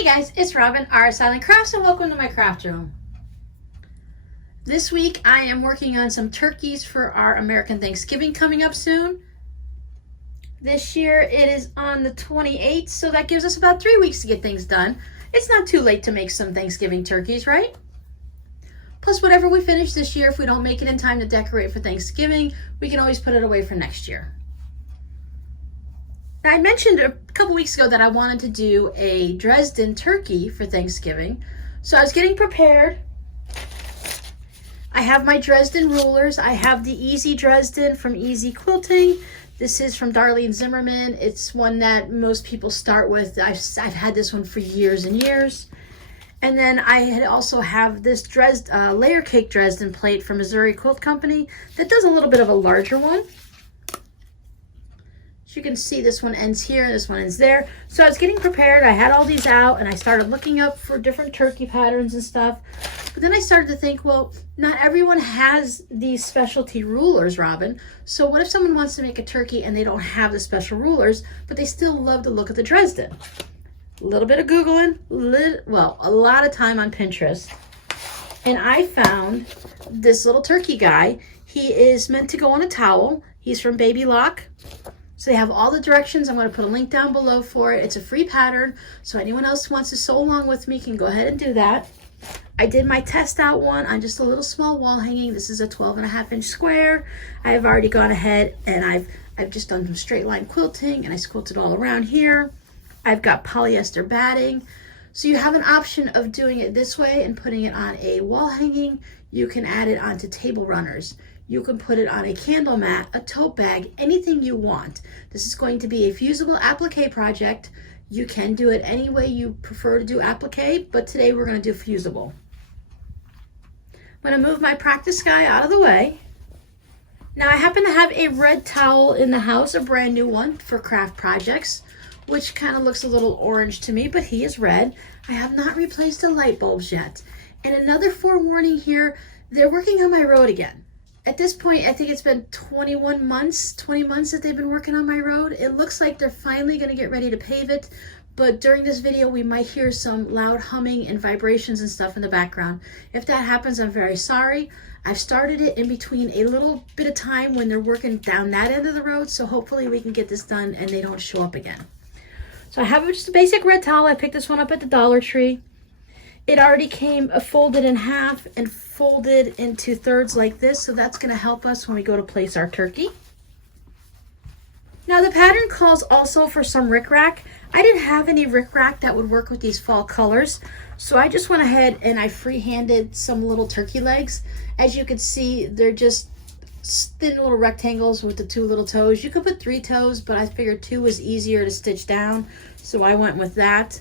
Hey guys, it's Robin, Art Silent Crafts, and welcome to my craft room. This week I am working on some turkeys for our American Thanksgiving coming up soon. This year it is on the 28th, so that gives us about 3 weeks to get things done. It's not too late to make some Thanksgiving turkeys, right? Plus, whatever we finish this year, if we don't make it in time to decorate for Thanksgiving, we can always put it away for next year. Now, I mentioned a couple weeks ago that I wanted to do a Dresden turkey for Thanksgiving. So I was getting prepared. I have my Dresden rulers. I have the Easy Dresden from Easy Quilting. This is from Darlene Zimmerman. It's one that most people start with. I've had this one for years and years. And then I also have this layer cake Dresden plate from Missouri Quilt Company that does a little bit of a larger one. As you can see, this one ends here, this one ends there. So I was getting prepared. I had all these out and I started looking up for different turkey patterns and stuff. But then I started to think, well, not everyone has these specialty rulers, Robin. So what if someone wants to make a turkey and they don't have the special rulers, but they still love to look at the Dresden? A little bit of Googling, a lot of time on Pinterest. And I found this little turkey guy. He is meant to go on a towel. He's from Baby Lock. So they have all the directions. I'm going to put a link down below for it. It's a free pattern, so anyone else who wants to sew along with me can go ahead and do that. I did my test out one on just a little small wall hanging. This is a 12.5-inch square. I have already gone ahead and I've just done some straight line quilting, and I quilted all around here. I've got polyester batting. So you have an option of doing it this way and putting it on a wall hanging. You can add it onto table runners. You can put it on a candle mat, a tote bag, anything you want. This is going to be a fusible applique project. You can do it any way you prefer to do applique, but today we're going to do fusible. I'm going to move my practice guy out of the way. Now I happen to have a red towel in the house, a brand new one for craft projects, which kind of looks a little orange to me, but he is red. I have not replaced the light bulbs yet. And another forewarning here, they're working on my road again. At this point, I think it's been 20 months that they've been working on my road. It looks like they're finally going to get ready to pave it, but during this video, we might hear some loud humming and vibrations and stuff in the background. If that happens, I'm very sorry. I've started it in between a little bit of time when they're working down that end of the road, so hopefully we can get this done and they don't show up again. So I have just a basic red towel. I picked this one up at the Dollar Tree. It already came folded in half and folded into thirds like this, so that's going to help us when we go to place our turkey. Now the pattern calls also for some rickrack. I didn't have any rickrack that would work with these fall colors, so I just went ahead and I free-handed some little turkey legs. As you can see, they're just thin little rectangles with the 2 little toes. You could put 3 toes, but I figured 2 was easier to stitch down, so I went with that.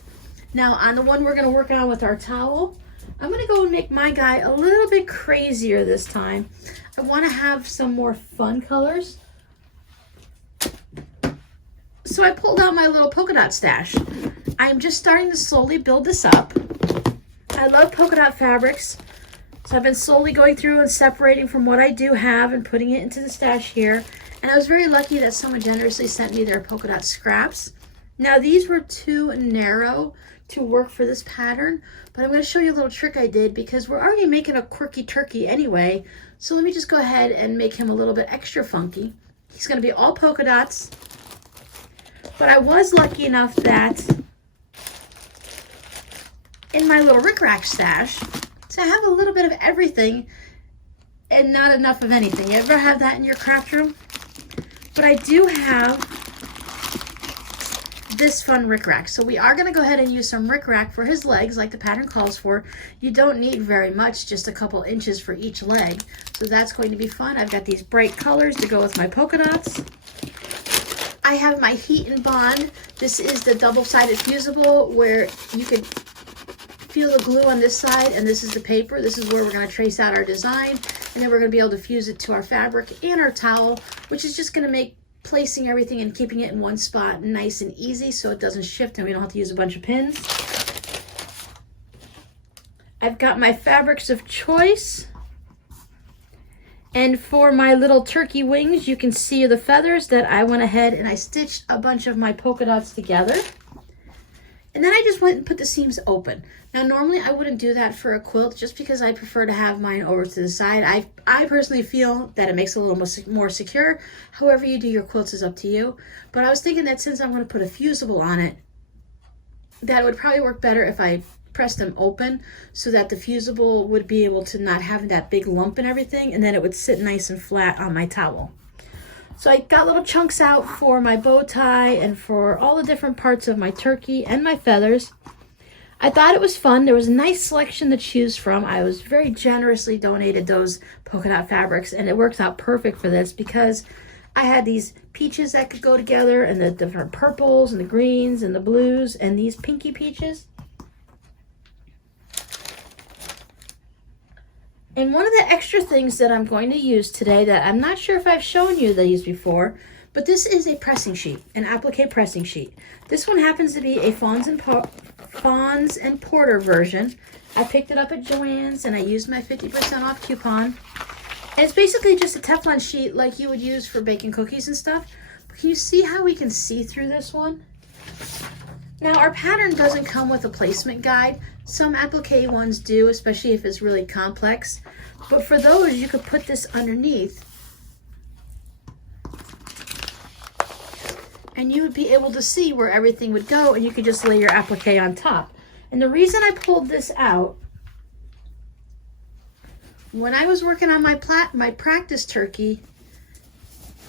Now on the one we're going to work on with our towel, I'm going to go and make my guy a little bit crazier this time. I want to have some more fun colors. So I pulled out my little polka dot stash. I'm just starting to slowly build this up. I love polka dot fabrics. So I've been slowly going through and separating from what I do have and putting it into the stash here. And I was very lucky that someone generously sent me their polka dot scraps. Now these were too narrow to work for this pattern, but I'm going to show you a little trick I did because we're already making a quirky turkey anyway. So let me just go ahead and make him a little bit extra funky. He's going to be all polka dots, but I was lucky enough that in my little rickrack stash, to have a little bit of everything and not enough of anything. You ever have that in your craft room? But I do have this fun rickrack. So we are going to go ahead and use some rickrack for his legs like the pattern calls for. You don't need very much, just a couple inches for each leg. So that's going to be fun. I've got these bright colors to go with my polka dots. I have my Heat and Bond. This is the double-sided fusible where you can feel the glue on this side, and this is the paper. This is where we're going to trace out our design, and then we're going to be able to fuse it to our fabric and our towel, which is just going to make placing everything and keeping it in one spot nice and easy so it doesn't shift and we don't have to use a bunch of pins. I've got my fabrics of choice, and for my little turkey wings, you can see the feathers that I went ahead and I stitched a bunch of my polka dots together. And then I just went and put the seams open. Now, normally I wouldn't do that for a quilt just because I prefer to have mine over to the side. I personally feel that it makes it a little more secure. However you do your quilts is up to you. But I was thinking that since I'm going to put a fusible on it, that would probably work better if I pressed them open so that the fusible would be able to not have that big lump and everything, and then it would sit nice and flat on my towel. So I got little chunks out for my bow tie and for all the different parts of my turkey and my feathers. I thought it was fun. There was a nice selection to choose from. I was very generously donated those polka dot fabrics, and it works out perfect for this because I had these peaches that could go together, and the different purples and the greens and the blues and these pinky peaches. And one of the extra things that I'm going to use today that I'm not sure if I've shown you these before, but this is a pressing sheet, an applique pressing sheet. This one happens to be a Fawns and Porter version. I picked it up at Joann's and I used my 50% off coupon. And it's basically just a Teflon sheet like you would use for baking cookies and stuff. But can you see how we can see through this one? Now, our pattern doesn't come with a placement guide. Some applique ones do, especially if it's really complex. But for those, you could put this underneath and you would be able to see where everything would go, and you could just lay your applique on top. And the reason I pulled this out, when I was working on my practice turkey,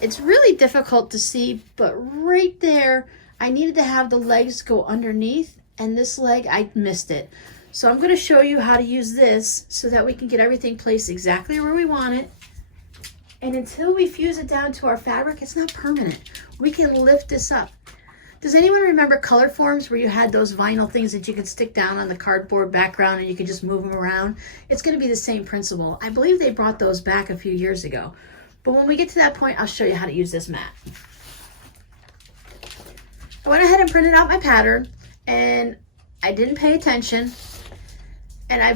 it's really difficult to see, but right there, I needed to have the legs go underneath, and this leg, I missed it. So I'm going to show you how to use this so that we can get everything placed exactly where we want it. And until we fuse it down to our fabric, it's not permanent. We can lift this up. Does anyone remember color forms where you had those vinyl things that you could stick down on the cardboard background and you could just move them around? It's going to be the same principle. I believe they brought those back a few years ago. But when we get to that point, I'll show you how to use this mat. I went ahead and printed out my pattern, and I didn't pay attention, and I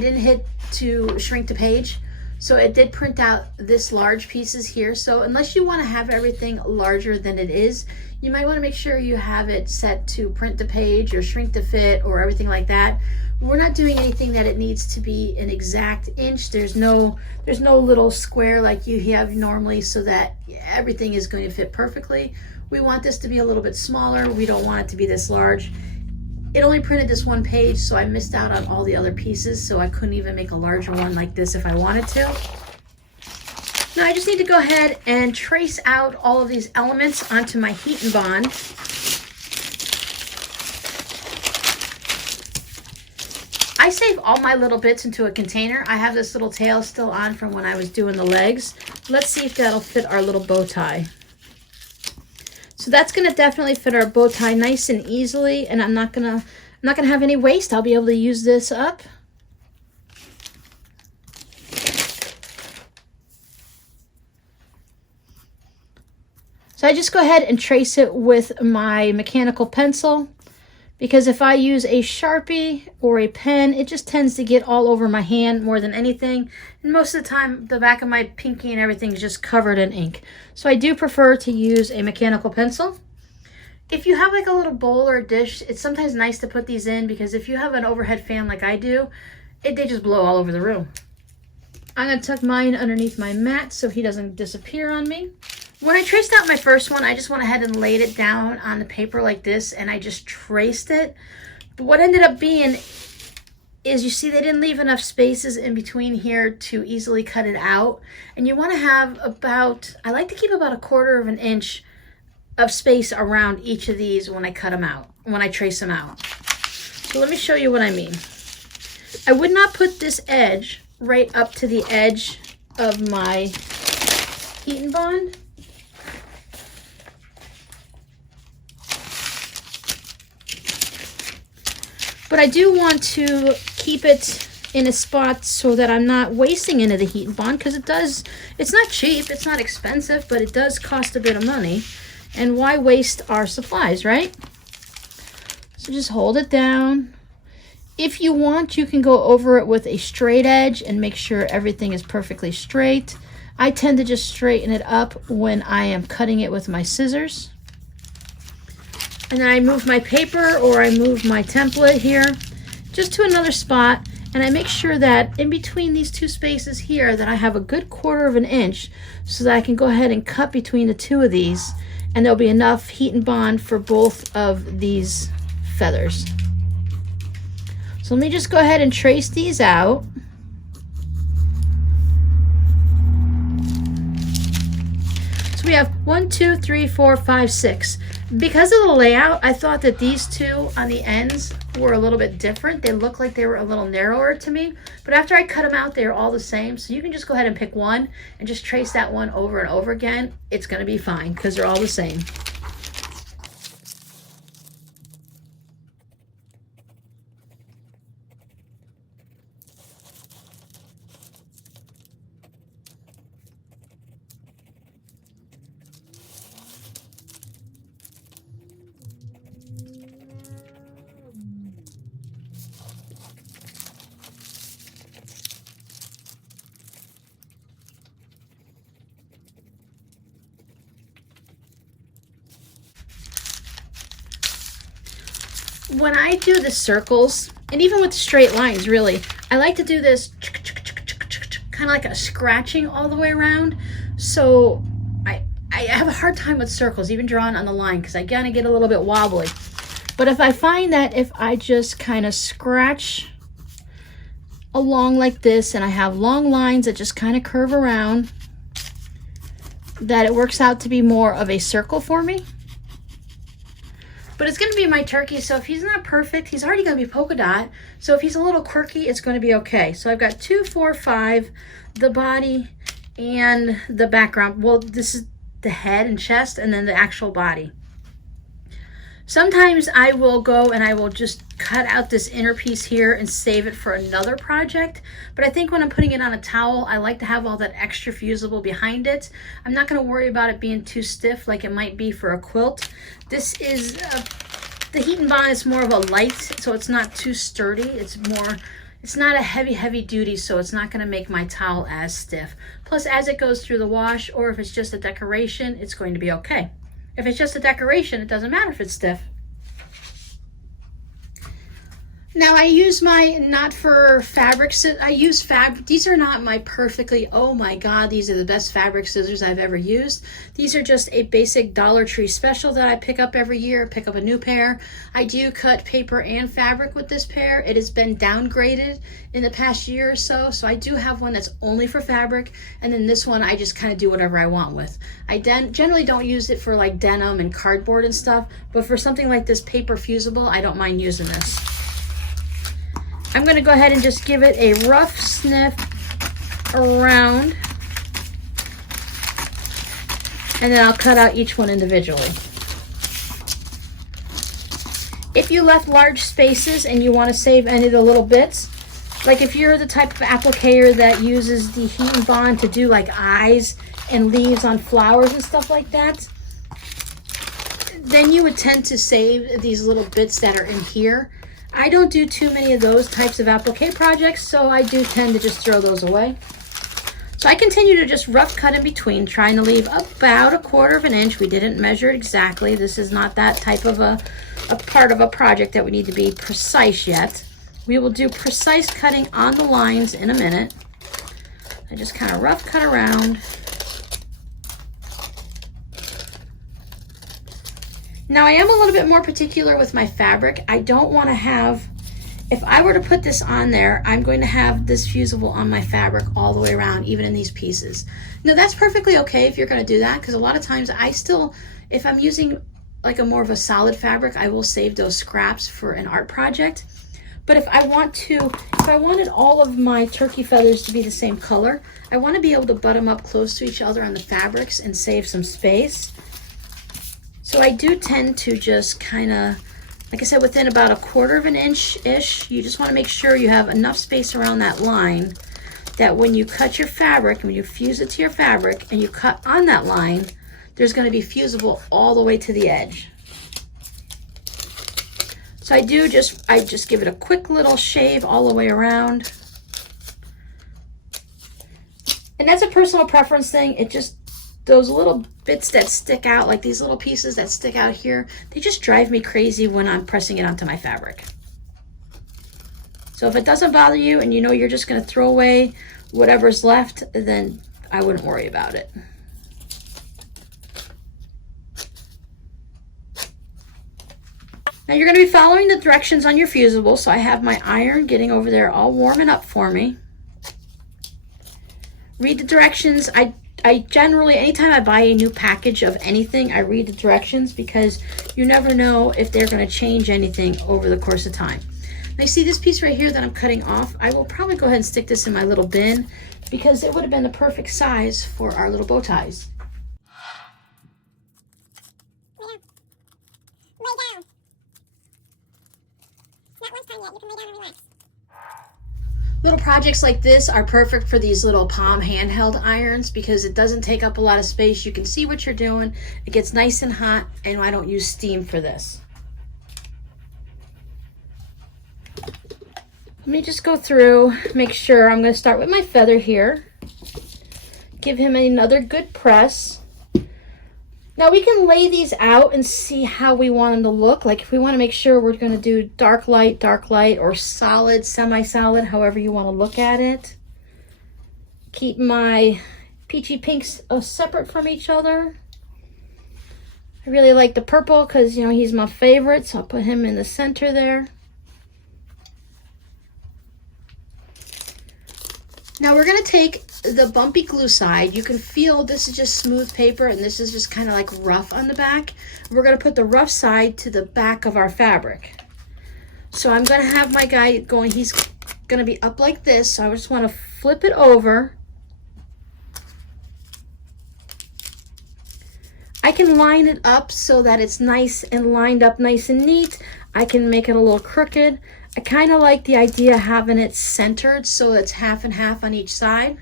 didn't hit to shrink to page, so it did print out this large pieces here. So unless you want to have everything larger than it is, you might want to make sure you have it set to print to page or shrink to fit or everything like that. We're not doing anything that it needs to be an exact inch. There's no little square like you have normally so that everything is going to fit perfectly. We want this to be a little bit smaller. We don't want it to be this large. It only printed this one page, so I missed out on all the other pieces, so I couldn't even make a larger one like this if I wanted to. Now I just need to go ahead and trace out all of these elements onto my heat and bond. I save all my little bits into a container. I have this little tail still on from when I was doing the legs. Let's see if that'll fit our little bow tie. So that's going to definitely fit our bow tie nice and easily, and I'm not gonna have any waste. I'll be able to use this up. So I just go ahead and trace it with my mechanical pencil, because if I use a Sharpie or a pen, it just tends to get all over my hand more than anything. And most of the time, the back of my pinky and everything is just covered in ink. So I do prefer to use a mechanical pencil. If you have like a little bowl or a dish, it's sometimes nice to put these in, because if you have an overhead fan like I do, they just blow all over the room. I'm going to tuck mine underneath my mat so he doesn't disappear on me. When I traced out my first one, I just went ahead and laid it down on the paper like this, and I just traced it. But what ended up being is, you see, they didn't leave enough spaces in between here to easily cut it out. And you want to have about, I like to keep about 1/4 of an inch of space around each of these when I cut them out, when I trace them out. So let me show you what I mean. I would not put this edge right up to the edge of my heat and bond. But I do want to keep it in a spot so that I'm not wasting into the heat and bond, because it's not cheap, it's not expensive, but it does cost a bit of money. And why waste our supplies, right? So just hold it down. If you want, you can go over it with a straight edge and make sure everything is perfectly straight. I tend to just straighten it up when I am cutting it with my scissors. And then I move my paper, or I move my template here just to another spot, and I make sure that in between these two spaces here that I have a good 1/4 inch so that I can go ahead and cut between the two of these, and there'll be enough heat and bond for both of these feathers. So let me just go ahead and trace these out. So we have 1, 2, 3, 4, 5, 6. Because of the layout, I thought that these two on the ends were a little bit different. They look like they were a little narrower to me, but after I cut them out, they're all the same. So you can just go ahead and pick one and just trace that one over and over again. It's going to be fine because they're all the same. When I do the circles, and even with the straight lines, really, I like to do this kind of like a scratching all the way around. So I have a hard time with circles, even drawing on the line, because I kind of get a little bit wobbly. But if I find that if I just kind of scratch along like this, and I have long lines that just kind of curve around, that it works out to be more of a circle for me. But it's going to be my turkey, so if he's not perfect, he's already going to be polka dot. So if he's a little quirky, it's going to be okay. So I've got 2, 4, 5, the body and the background. Well, this is the head and chest, and then the actual body. Sometimes I will go and I will just cut out this inner piece here and save it for another project. But I think when I'm putting it on a towel, I like to have all that extra fusible behind it. I'm not going to worry about it being too stiff like it might be for a quilt. This is, the heat and bond is more of a light, so it's not too sturdy. It's not a heavy duty, so it's not going to make my towel as stiff. Plus, as it goes through the wash, or if it's just a decoration, it's going to be okay. If it's just a decoration, it doesn't matter if it's stiff. Now I use my, not for fabric, I use fabric. These are not my perfectly, oh my God, these are the best fabric scissors I've ever used. These are just a basic Dollar Tree special that I pick up every year, pick up a new pair. I do cut paper and fabric with this pair. It has been downgraded in the past year or so, so I do have one that's only for fabric, and then this one I just kind of do whatever I want with. I generally don't use it for like denim and cardboard and stuff, but for something like this paper fusible, I don't mind using this. I'm going to go ahead and just give it a rough sniff around, and then I'll cut out each one individually. If you left large spaces and you want to save any of the little bits, like if you're the type of appliquer that uses the heat and bond to do like eyes and leaves on flowers and stuff like that, then you would tend to save these little bits that are in here. I don't do too many of those types of applique projects, so I do tend to just throw those away. So I continue to just rough cut in between, trying to leave about a 1/4 inch. We didn't measure it exactly. This is not that type of a part of a project that we need to be precise yet. We will do precise cutting on the lines in a minute. I just kind of rough cut around. Now I am a little bit more particular with my fabric. I don't want to have, if I were to put this on there, I'm going to have this fusible on my fabric all the way around, even in these pieces. Now that's perfectly okay if you're going to do that, because a lot of times I still, if I'm using like a more of a solid fabric, I will save those scraps for an art project. But if I wanted all of my turkey feathers to be the same color, I want to be able to butt them up close to each other on the fabrics and save some space. So I do tend to just kind of, like I said, within about a 1/4 inch-ish, you just want to make sure you have enough space around that line that when you cut your fabric, when you fuse it to your fabric and you cut on that line, there's going to be fusible all the way to the edge. So I just give it a quick little shave all the way around. And that's a personal preference thing. those little bits that stick out, like these little pieces that stick out here, they just drive me crazy when I'm pressing it onto my fabric. So if it doesn't bother you and you know you're just going to throw away whatever's left, then I wouldn't worry about it. Now you're going to be following the directions on your fusible. So I have my iron getting over there all warming up for me. Read the directions. I generally, anytime I buy a new package of anything, I read the directions because you never know if they're going to change anything over the course of time. Now you see this piece right here that I'm cutting off. I will probably go ahead and stick this in my little bin because it would have been the perfect size for our little bow ties. Little projects like this are perfect for these little palm handheld irons because it doesn't take up a lot of space. You can see what you're doing. It gets nice and hot, and I don't use steam for this. Let me just go through, make sure. I'm going to start with my feather here. Give him another good press. Now we can lay these out and see how we want them to look. Like if we want to make sure we're going to do dark light, or solid, semi-solid, however you want to look at it. Keep my peachy pinks separate from each other. I really like the purple because, you know, he's my favorite, so I'll put him in the center there. Now we're going to take the bumpy glue side. You can feel this is just smooth paper and this is just kind of like rough on the back. We're going to put the rough side to the back of our fabric. So I'm going to have my guy going, he's going to be up like this. So I just want to flip it over. I can line it up so that it's nice and lined up nice and neat. I can make it a little crooked. I kind of like the idea of having it centered so it's half and half on each side.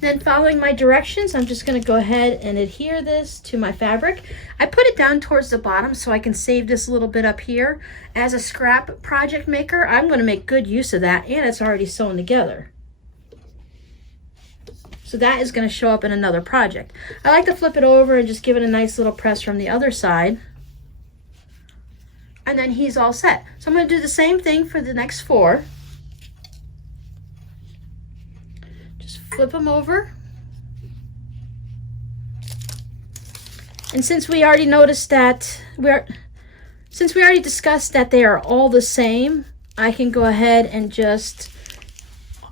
Then following my directions, I'm just going to go ahead and adhere this to my fabric. I put it down towards the bottom so I can save this little bit up here. As a scrap project maker, I'm going to make good use of that, and it's already sewn together. So that is going to show up in another project. I like to flip it over and just give it a nice little press from the other side. And then he's all set. So I'm going to do the same thing for the next 4. Just flip them over. And since we already noticed that since we already discussed that they are all the same, I can go ahead and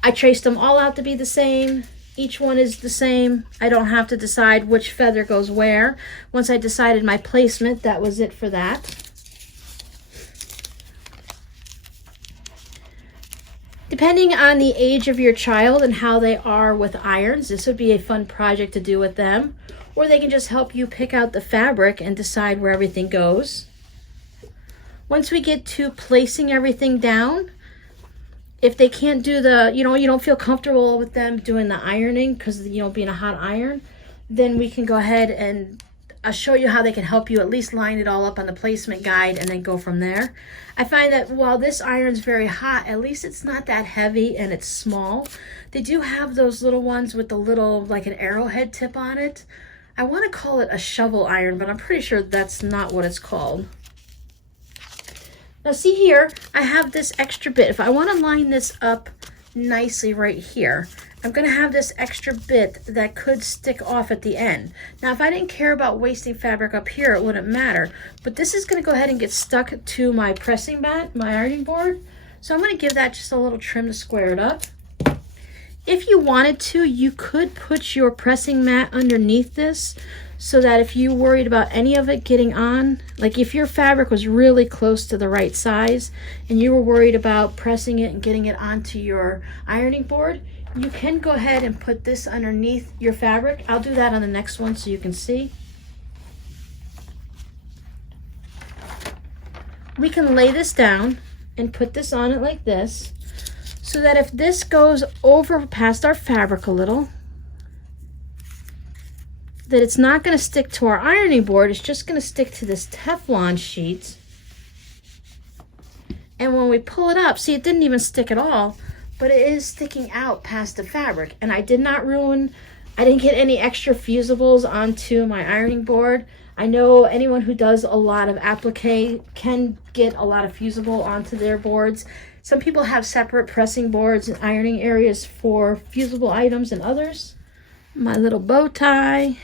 I traced them all out to be the same. Each one is the same. I don't have to decide which feather goes where. Once I decided my placement, that was it for that. Depending on the age of your child and how they are with irons, this would be a fun project to do with them. Or they can just help you pick out the fabric and decide where everything goes. Once we get to placing everything down, if they can't do you don't feel comfortable with them doing the ironing because, being a hot iron, then we can go ahead and I'll show you how they can help you at least line it all up on the placement guide and then go from there. I find that while this iron's very hot, at least it's not that heavy and it's small. They do have those little ones with the little, like an arrowhead tip on it. I want to call it a shovel iron, but I'm pretty sure that's not what it's called. Now see here, I have this extra bit. If I want to line this up nicely right here, I'm going to have this extra bit that could stick off at the end. Now if I didn't care about wasting fabric up here, it wouldn't matter. But this is going to go ahead and get stuck to my pressing mat, my ironing board. So I'm going to give that just a little trim to square it up. If you wanted to, you could put your pressing mat underneath this, so that if you worried about any of it getting on, like if your fabric was really close to the right size and you were worried about pressing it and getting it onto your ironing board, you can go ahead and put this underneath your fabric. I'll do that on the next one so you can see. We can lay this down and put this on it like this, so that if this goes over past our fabric a little, that it's not going to stick to our ironing board, it's just going to stick to this Teflon sheet. And when we pull it up, see, it didn't even stick at all, but it is sticking out past the fabric. And I didn't get any extra fusibles onto my ironing board. I know anyone who does a lot of applique can get a lot of fusible onto their boards. Some people have separate pressing boards and ironing areas for fusible items than others. My little bow tie.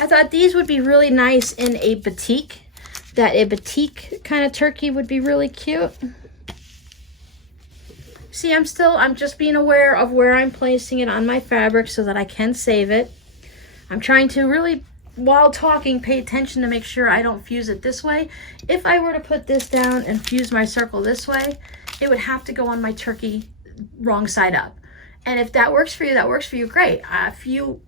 I thought these would be really nice in a batik. That a batik kind of turkey would be really cute. See, I'm just being aware of where I'm placing it on my fabric so that I can save it. I'm trying to really, while talking, pay attention to make sure I don't fuse it this way. If I were to put this down and fuse my circle this way, it would have to go on my turkey wrong side up. And if that works for you, great. I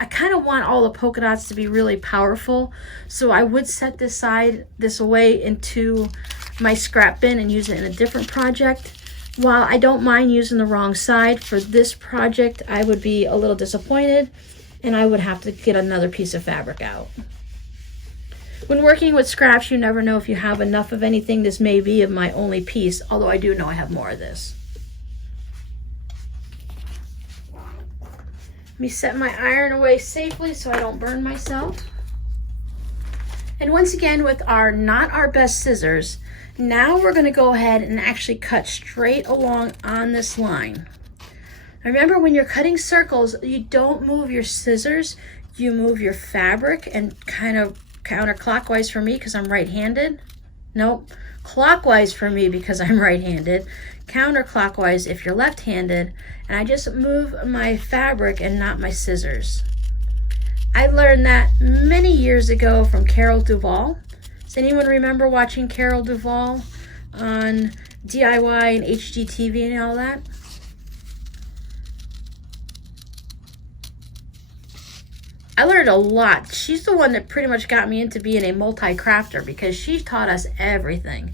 kind of want all the polka dots to be really powerful, so I would set this away into my scrap bin and use it in a different project. While I don't mind using the wrong side for this project, I would be a little disappointed, and I would have to get another piece of fabric out. When working with scraps, you never know if you have enough of anything. This may be my only piece, although I do know I have more of this. Let me set my iron away safely so I don't burn myself. And once again, with not our best scissors, now we're going to go ahead and actually cut straight along on this line. Remember, when you're cutting circles, you don't move your scissors, you move your fabric, and kind of counterclockwise for me because I'm right-handed. Nope, clockwise for me because I'm right-handed. Counterclockwise if you're left-handed, and I just move my fabric and not my scissors. I learned that many years ago from Carol Duvall. Does anyone remember watching Carol Duvall on DIY and HGTV and all that? I learned a lot. She's the one that pretty much got me into being a multi-crafter because she taught us everything.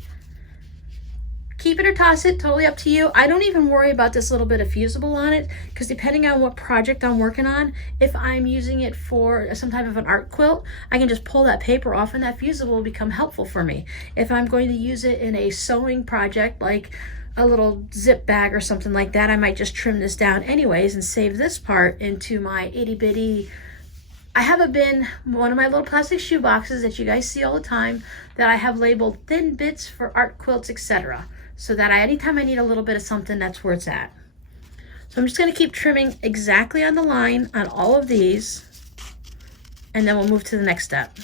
Keep it or toss it, totally up to you. I don't even worry about this little bit of fusible on it because depending on what project I'm working on, if I'm using it for some type of an art quilt, I can just pull that paper off and that fusible will become helpful for me. If I'm going to use it in a sewing project like a little zip bag or something like that, I might just trim this down anyways and save this part into my itty bitty. I have a bin, one of my little plastic shoe boxes that you guys see all the time, that I have labeled thin bits for art quilts, etc. So that anytime I need a little bit of something, that's where it's at. So I'm just going to keep trimming exactly on the line on all of these, and then we'll move to the next step.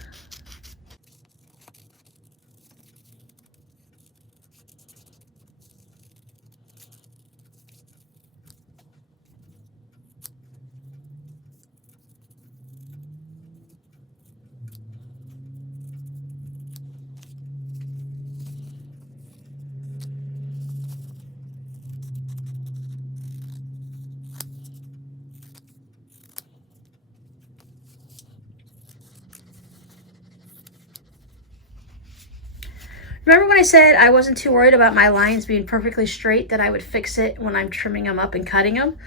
Remember when I said I wasn't too worried about my lines being perfectly straight, that I would fix it when I'm trimming them up and cutting them?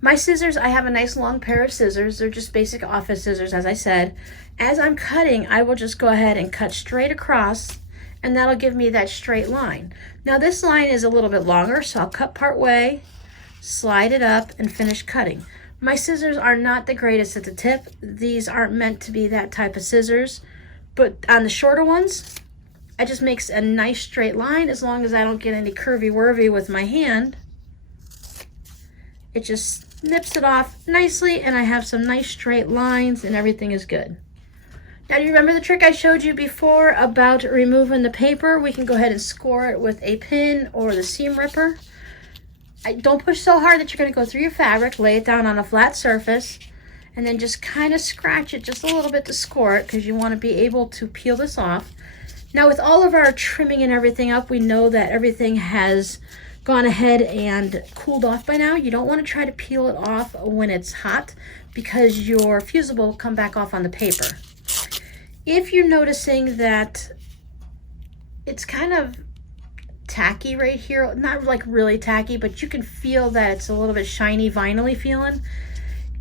My scissors, I have a nice long pair of scissors. They're just basic office scissors, as I said. As I'm cutting, I will just go ahead and cut straight across, and that'll give me that straight line. Now this line is a little bit longer, so I'll cut part way, slide it up, and finish cutting. My scissors are not the greatest at the tip. These aren't meant to be that type of scissors, but on the shorter ones, it just makes a nice straight line as long as I don't get any curvy-wurvy with my hand. It just nips it off nicely, and I have some nice straight lines, and everything is good. Now, do you remember the trick I showed you before about removing the paper? We can go ahead and score it with a pin or the seam ripper. Don't push so hard that you're going to go through your fabric. Lay it down on a flat surface, and then just kind of scratch it just a little bit to score it, because you want to be able to peel this off. Now, with all of our trimming and everything up, we know that everything has gone ahead and cooled off by now. You don't want to try to peel it off when it's hot, because your fusible will come back off on the paper. If you're noticing that it's kind of tacky right here. Not like really tacky, but you can feel that it's a little bit shiny, vinyl-y feeling.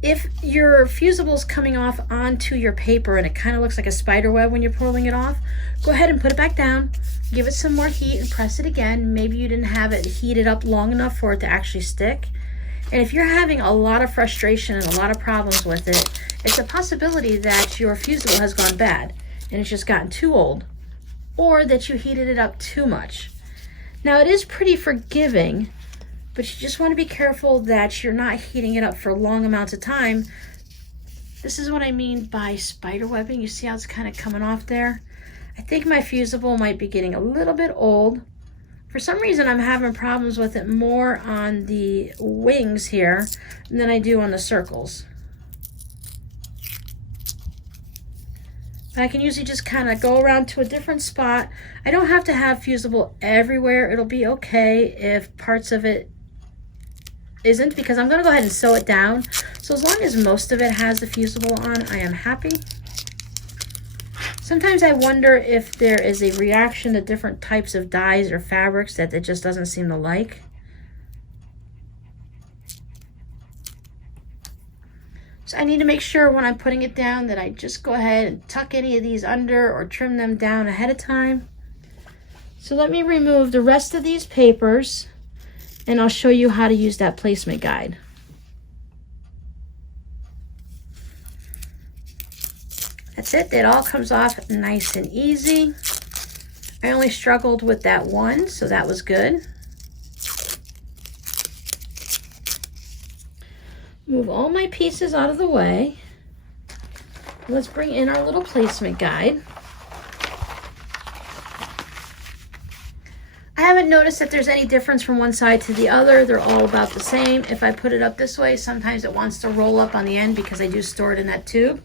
If your fusible is coming off onto your paper and it kind of looks like a spider web when you're pulling it off, go ahead and put it back down, give it some more heat and press it again. Maybe you didn't have it heated up long enough for it to actually stick. And if you're having a lot of frustration and a lot of problems with it, it's a possibility that your fusible has gone bad and it's just gotten too old, or that you heated it up too much. Now it is pretty forgiving, but you just want to be careful that you're not heating it up for long amounts of time. This is what I mean by spider webbing. You see how it's kind of coming off there? I think my fusible might be getting a little bit old. For some reason, I'm having problems with it more on the wings here than I do on the circles. I can usually just kind of go around to a different spot. I don't have to have fusible everywhere. It'll be okay if parts of it isn't, because I'm going to go ahead and sew it down. So as long as most of it has the fusible on, I am happy. Sometimes I wonder if there is a reaction to different types of dyes or fabrics that it just doesn't seem to like. So I need to make sure when I'm putting it down that I just go ahead and tuck any of these under or trim them down ahead of time. So let me remove the rest of these papers and I'll show you how to use that placement guide. That's it. It all comes off nice and easy. I only struggled with that one, so that was good. Move all my pieces out of the way. Let's bring in our little placement guide. I haven't noticed that there's any difference from one side to the other. They're all about the same. If I put it up this way, sometimes it wants to roll up on the end because I do store it in that tube.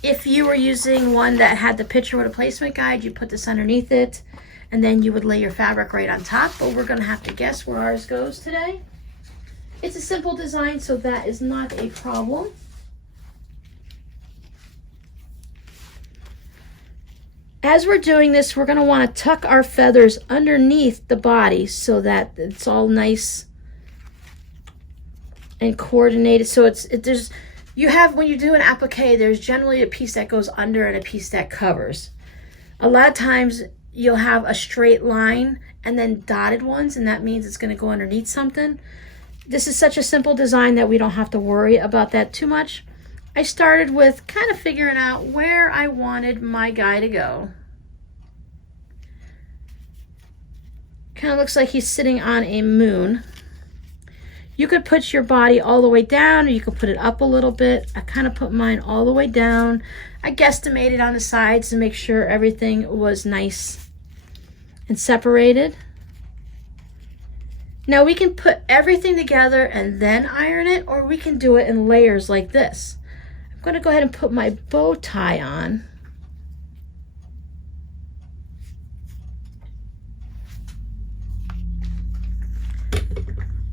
If you were using one that had the picture with a placement guide, you put this underneath it and then you would lay your fabric right on top, but we're gonna have to guess where ours goes today. It's a simple design, so that is not a problem. As we're doing this, we're gonna wanna tuck our feathers underneath the body so that it's all nice and coordinated. So when you do an applique, there's generally a piece that goes under and a piece that covers. A lot of times you'll have a straight line and then dotted ones, and that means it's going to go underneath something. This is such a simple design that we don't have to worry about that too much. I started with kind of figuring out where I wanted my guy to go. Kind of looks like he's sitting on a moon. You could put your body all the way down, or you could put it up a little bit. I kind of put mine all the way down. I guesstimated on the sides to make sure everything was nice and separated. Now we can put everything together and then iron it, or we can do it in layers like this. I'm going to go ahead and put my bow tie on.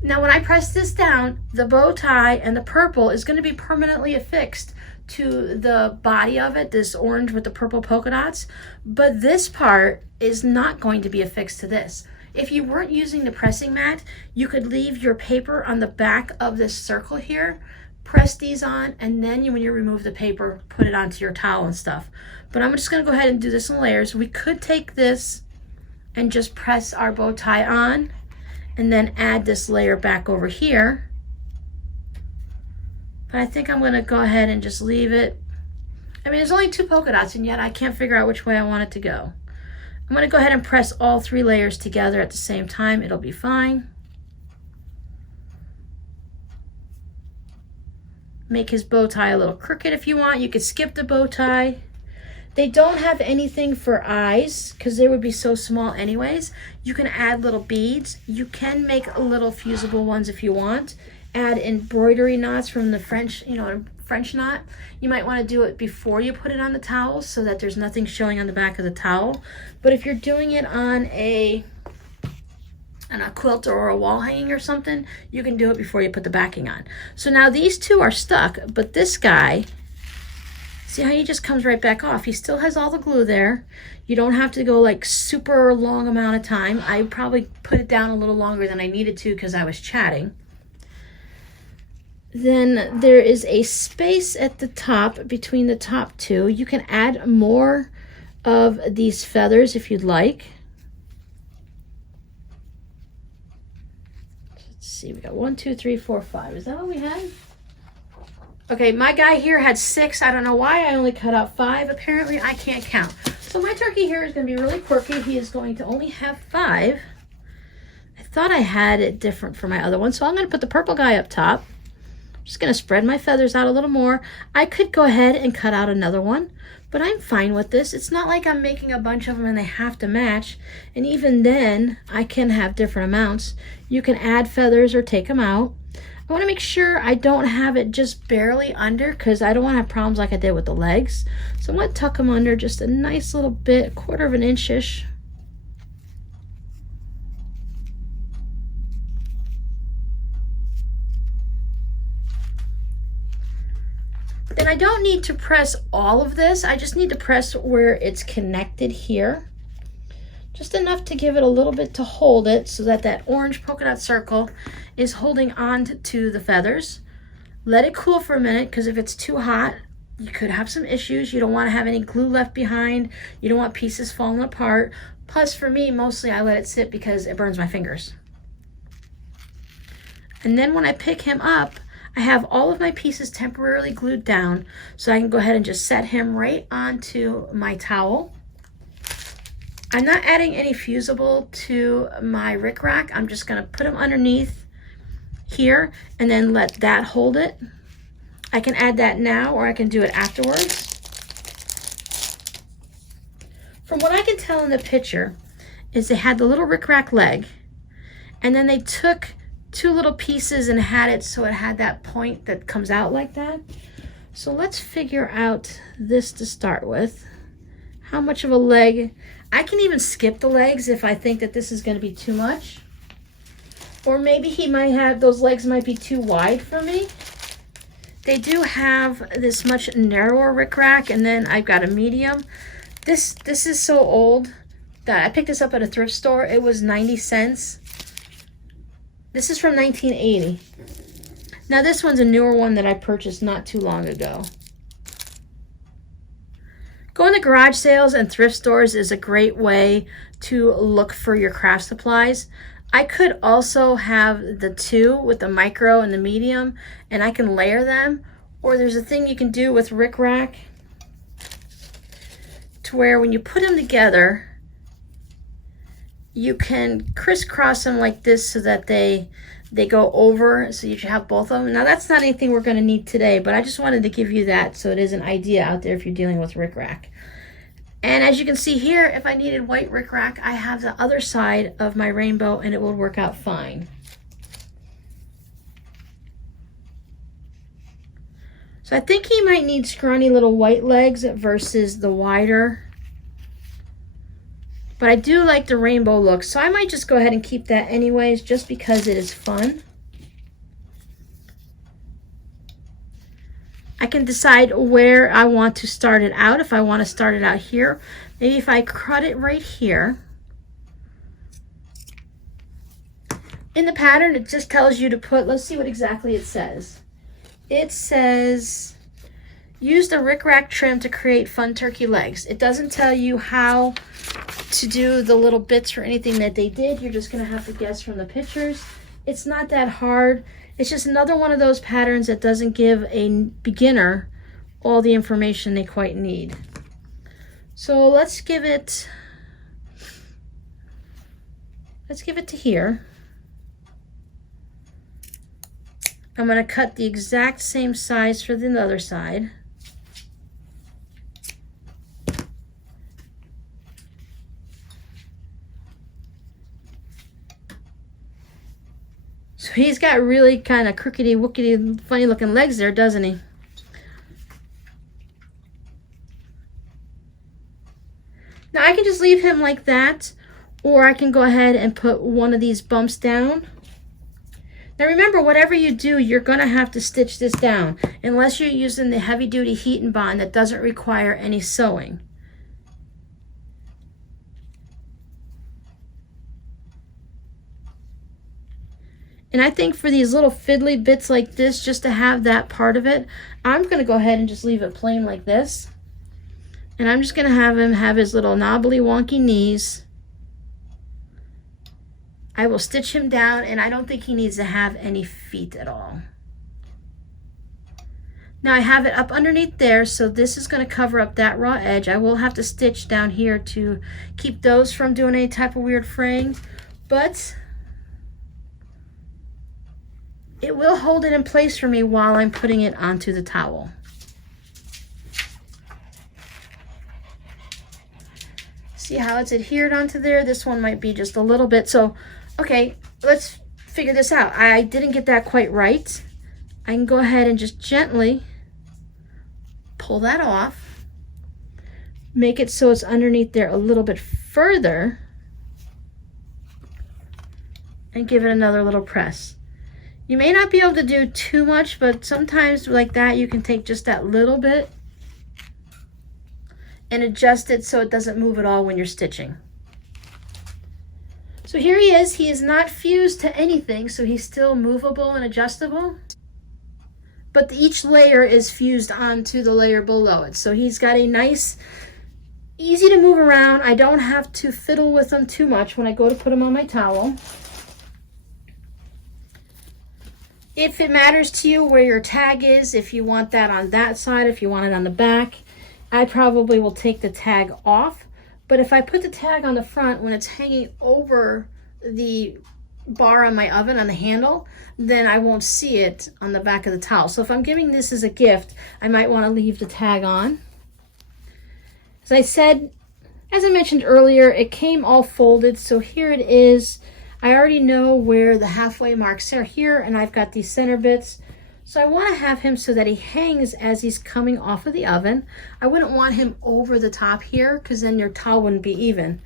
Now when I press this down, the bow tie and the purple is going to be permanently affixed to the body of it, this orange with the purple polka dots, but this part is not going to be affixed to this. If you weren't using the pressing mat, you could leave your paper on the back of this circle here, press these on, and then when you remove the paper, put it onto your towel and stuff. But I'm just going to go ahead and do this in layers. We could take this and just press our bow tie on and then add this layer back over here. But I think I'm going to go ahead and just leave it. I mean, there's only 2 polka dots, and yet I can't figure out which way I want it to go. I'm going to go ahead and press all 3 layers together at the same time. It'll be fine. Make his bow tie a little crooked if you want. You could skip the bow tie. They don't have anything for eyes because they would be so small anyways. You can add little beads. You can make little fusible ones if you want. Add embroidery knots from the French, French knot. You might want to do it before you put it on the towel so that there's nothing showing on the back of the towel. But if you're doing it on a quilt or a wall hanging or something, you can do it before you put the backing on. So now these 2 are stuck, but this guy See how he just comes right back off. He still has all the glue there. You don't have to go like super long amount of time. I probably put it down a little longer than I needed to because I was chatting. Then there is a space at the top between the top two. You can add more of these feathers if you'd like. Let's see, we got 1, 2, 3, 4, 5. Is that what we had? Okay, my guy here had 6. I don't know why I only cut out 5. Apparently I can't count. So my turkey here is going to be really quirky. He is going to only have 5. I thought I had it different for my other one. So I'm going to put the purple guy up top. I'm just going to spread my feathers out a little more. I could go ahead and cut out another one, but I'm fine with this. It's not like I'm making a bunch of them and they have to match. And even then, I can have different amounts. You can add feathers or take them out. I want to make sure I don't have it just barely under because I don't want to have problems like I did with the legs. So I'm going to tuck them under just a nice little bit, 1/4 of an inch-ish. Then I don't need to press all of this. I just need to press where it's connected here. Just enough to give it a little bit to hold it so that that orange polka dot circle is holding on to the feathers. Let it cool for a minute because if it's too hot, you could have some issues. You don't want to have any glue left behind. You don't want pieces falling apart. Plus for me, mostly I let it sit because it burns my fingers. And then when I pick him up, I have all of my pieces temporarily glued down so I can go ahead and just set him right onto my towel. I'm not adding any fusible to my rickrack. I'm just going to put them underneath here and then let that hold it. I can add that now or I can do it afterwards. From what I can tell in the picture is they had the little rickrack leg and then they took 2 little pieces and had it so it had that point that comes out like that. So let's figure out this to start with. How much of a leg? I can even skip the legs if I think that this is going to be too much. Or maybe he might have, those legs might be too wide for me. They do have this much narrower rickrack, and then I've got a medium. This is so old that I picked this up at a thrift store. It was 90 cents. This is from 1980. Now this one's a newer one that I purchased not too long ago. Going to garage sales and thrift stores is a great way to look for your craft supplies. I could also have the 2 with the micro and the medium, and I can layer them. Or there's a thing you can do with rickrack to where when you put them together, you can crisscross them like this so that they go over, so you should have both of them. Now that's not anything we're going to need today, but I just wanted to give you that so it is an idea out there if you're dealing with rickrack. And as you can see here, if I needed white rickrack, I have the other side of my rainbow and it will work out fine. So I think he might need scrawny little white legs versus the wider. But I do like the rainbow look, so I might just go ahead and keep that anyways, just because it is fun. I can decide where I want to start it out. If I want to start it out here, maybe if I cut it right here. In the pattern, it just tells you to put, let's see what exactly it says. It says, use the rickrack trim to create fun turkey legs. It doesn't tell you how to do the little bits or anything that they did. You're just going to have to guess from the pictures. It's not that hard. It's just another one of those patterns that doesn't give a beginner all the information they quite need. So let's give it to here. I'm going to cut the exact same size for the other side. So he's got really kind of crookedy, wookedy, funny looking legs there, doesn't he? Now I can just leave him like that, or I can go ahead and put one of these bumps down Now remember, whatever you do, you're going to have to stitch this down unless you're using the heavy duty heat and bond that doesn't require any sewing. And I think for these little fiddly bits like this, just to have that part of it, I'm going to go ahead and just leave it plain like this. And I'm just going to have him have his little knobbly wonky knees. I will stitch him down, and I don't think he needs to have any feet at all. Now I have it up underneath there, so this is going to cover up that raw edge. I will have to stitch down here to keep those from doing any type of weird fraying, but it will hold it in place for me while I'm putting it onto the towel. See how it's adhered onto there? This one might be just a little bit. So, okay, let's figure this out. I didn't get that quite right. I can go ahead and just gently pull that off. Make it so it's underneath there a little bit further. And give it another little press. You may not be able to do too much, but sometimes like that, you can take just that little bit and adjust it so it doesn't move at all when you're stitching. So here he is. He is not fused to anything, so he's still movable and adjustable. But each layer is fused onto the layer below it. So he's got a nice, easy to move around. I don't have to fiddle with him too much when I go to put him on my towel. If it matters to you where your tag is, if you want that on that side, if you want it on the back, I probably will take the tag off. But if I put the tag on the front when it's hanging over the bar on my oven on the handle, then I won't see it on the back of the towel. So if I'm giving this as a gift, I might want to leave the tag on. As I mentioned earlier, it came all folded, so here it is. I already know where the halfway marks are here, and I've got these center bits. So I want to have him so that he hangs as he's coming off of the oven. I wouldn't want him over the top here because then your towel wouldn't be even.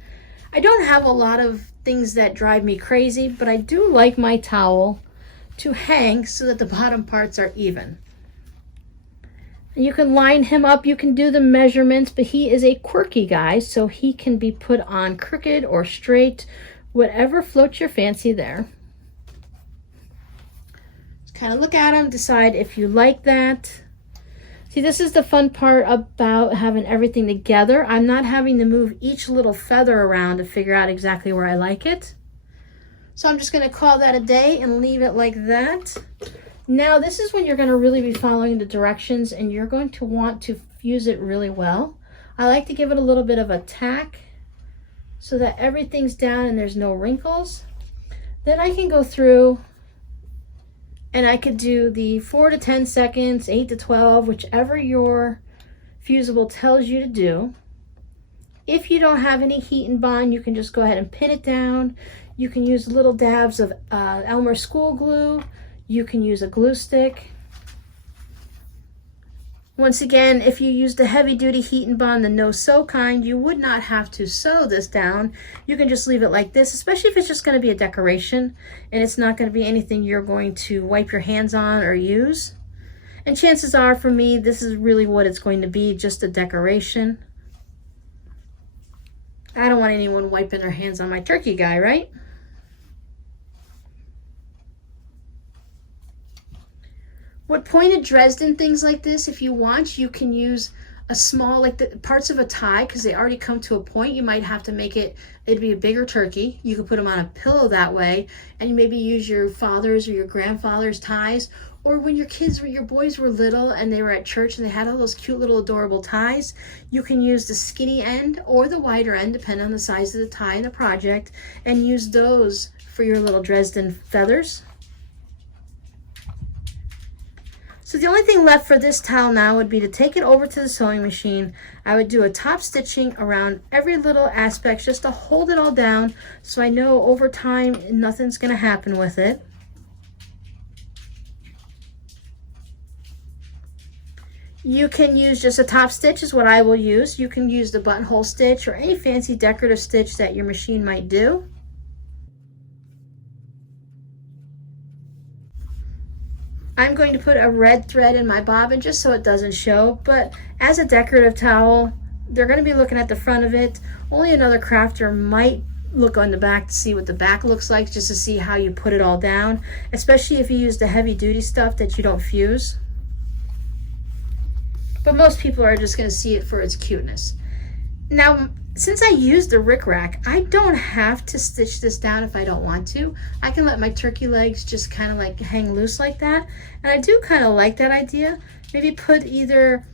I don't have a lot of things that drive me crazy, but I do like my towel to hang so that the bottom parts are even. And you can line him up, you can do the measurements, but he is a quirky guy, so he can be put on crooked or straight, whatever floats your fancy there. Kind of look at them, decide if you like that. See, this is the fun part about having everything together. I'm not having to move each little feather around to figure out exactly where I like it. So I'm just going to call that a day and leave it like that. Now this is when you're going to really be following the directions, and you're going to want to fuse it really well. I like to give it a little bit of a tack so that everything's down and there's no wrinkles. Then I can go through and I could do the 4 to 10 seconds, 8 to 12, whichever your fusible tells you to do. If you don't have any heat and bond, you can just go ahead and pin it down. You can use little dabs of Elmer school glue. You can use a glue stick. Once again, if you use the heavy duty heat and bond, the no sew kind, you would not have to sew this down. You can just leave it like this, especially if it's just going to be a decoration and it's not going to be anything you're going to wipe your hands on or use. And chances are, for me, this is really what it's going to be, just a decoration. I don't want anyone wiping their hands on my turkey guy, right? With pointed Dresden things like this, if you want, you can use a small, like the parts of a tie, because they already come to a point. You might have to make it, it'd be a bigger turkey. You could put them on a pillow that way, and you maybe use your father's or your grandfather's ties. Or when your boys were little and they were at church and they had all those cute little adorable ties, you can use the skinny end or the wider end, depending on the size of the tie and the project, and use those for your little Dresden feathers. So the only thing left for this towel now would be to take it over to the sewing machine. I would do a top stitching around every little aspect just to hold it all down so I know over time nothing's going to happen with it. You can use just a top stitch is what I will use. You can use the buttonhole stitch or any fancy decorative stitch that your machine might do. I'm going to put a red thread in my bobbin just so it doesn't show, but as a decorative towel, they're going to be looking at the front of it. Only another crafter might look on the back to see what the back looks like, just to see how you put it all down, especially if you use the heavy duty stuff that you don't fuse. But most people are just going to see it for its cuteness. Now, since I used the rickrack, I don't have to stitch this down if I don't want to. I can let my turkey legs just kind of like hang loose like that. And I do kind of like that idea. Maybe put either,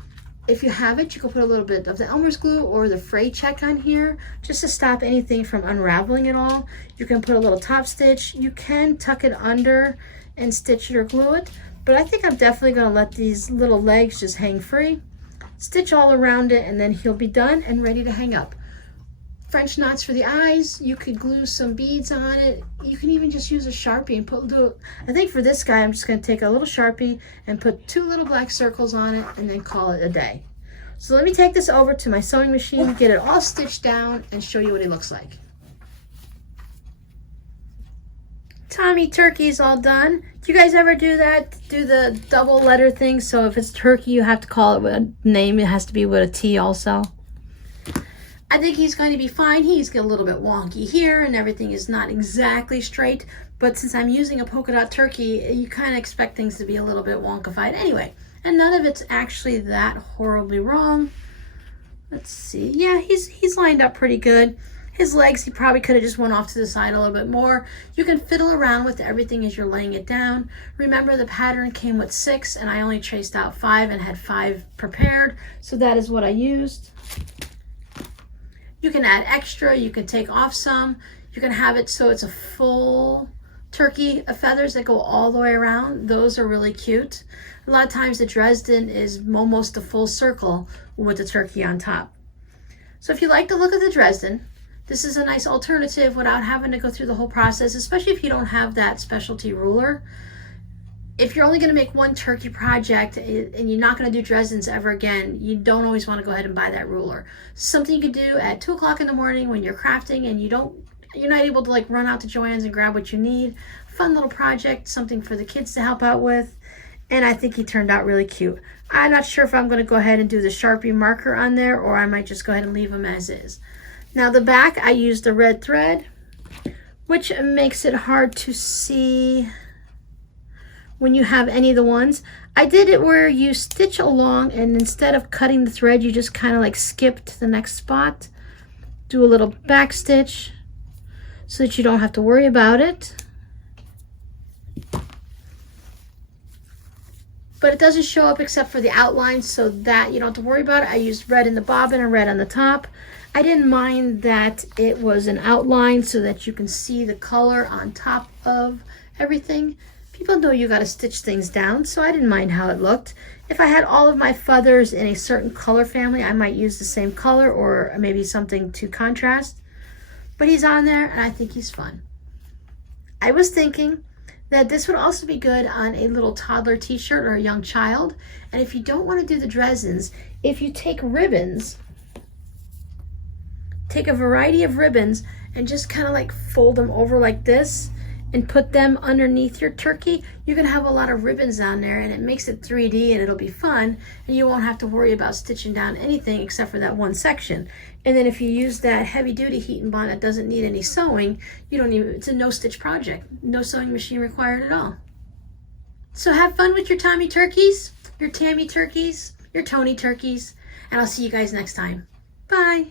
if you have it, you can put a little bit of the Elmer's glue or the fray check on here just to stop anything from unraveling at all. You can put a little top stitch. You can tuck it under and stitch it or glue it. But I think I'm definitely going to let these little legs just hang free. Stitch all around it, and then he'll be done and ready to hang up. French knots for the eyes. You could glue some beads on it. You can even just use a Sharpie and put little, I think for this guy, I'm just going to take a little Sharpie and put 2 little black circles on it and then call it a day. So let me take this over to my sewing machine, get it all stitched down, and show you what he looks like. Tommy Turkey's all done. Do you guys ever do that? Do the double letter thing? So if it's turkey, you have to call it with a name. It has to be with a T also. I think he's going to be fine. He's a little bit wonky here and everything is not exactly straight. But since I'm using a polka dot turkey, you kind of expect things to be a little bit wonkified anyway. And none of it's actually that horribly wrong. Let's see. Yeah, he's lined up pretty good. His legs, he probably could have just went off to the side a little bit more. You can fiddle around with everything as you're laying it down. Remember, the pattern came with 6 and I only traced out 5 and had 5 prepared. So that is what I used. You can add extra, you can take off some. You can have it so it's a full turkey of feathers that go all the way around. Those are really cute. A lot of times the Dresden is almost a full circle with the turkey on top. So if you like the look of the Dresden, this is a nice alternative without having to go through the whole process, especially if you don't have that specialty ruler. If you're only going to make one turkey project and you're not going to do Dresdens ever again, you don't always want to go ahead and buy that ruler. Something you could do at 2 o'clock in the morning when you're crafting and you're not able to like run out to Joann's and grab what you need. Fun little project, something for the kids to help out with. And I think he turned out really cute. I'm not sure if I'm going to go ahead and do the Sharpie marker on there, or I might just go ahead and leave them as is. Now the back, I used the red thread, which makes it hard to see when you have any of the ones. I did it where you stitch along and instead of cutting the thread, you just kind of like skip to the next spot. Do a little back stitch so that you don't have to worry about it. But it doesn't show up except for the outline, so that you don't have to worry about it. I used red in the bobbin and red on the top. I didn't mind that it was an outline so that you can see the color on top of everything. People know you got to stitch things down, so I didn't mind how it looked. If I had all of my feathers in a certain color family, I might use the same color or maybe something to contrast. But he's on there, and I think he's fun. I was thinking that this would also be good on a little toddler t-shirt or a young child. And if you don't want to do the Dresdens, if you take ribbons, take a variety of ribbons and just kind of like fold them over like this and put them underneath your turkey, you can have a lot of ribbons on there and it makes it 3D and it'll be fun, and you won't have to worry about stitching down anything except for that one section. And then if you use that heavy duty heat and bond that doesn't need any sewing, you don't even, it's a no stitch project. No sewing machine required at all. So have fun with your Tommy turkeys, your Tammy turkeys, your Tony turkeys, and I'll see you guys next time. Bye.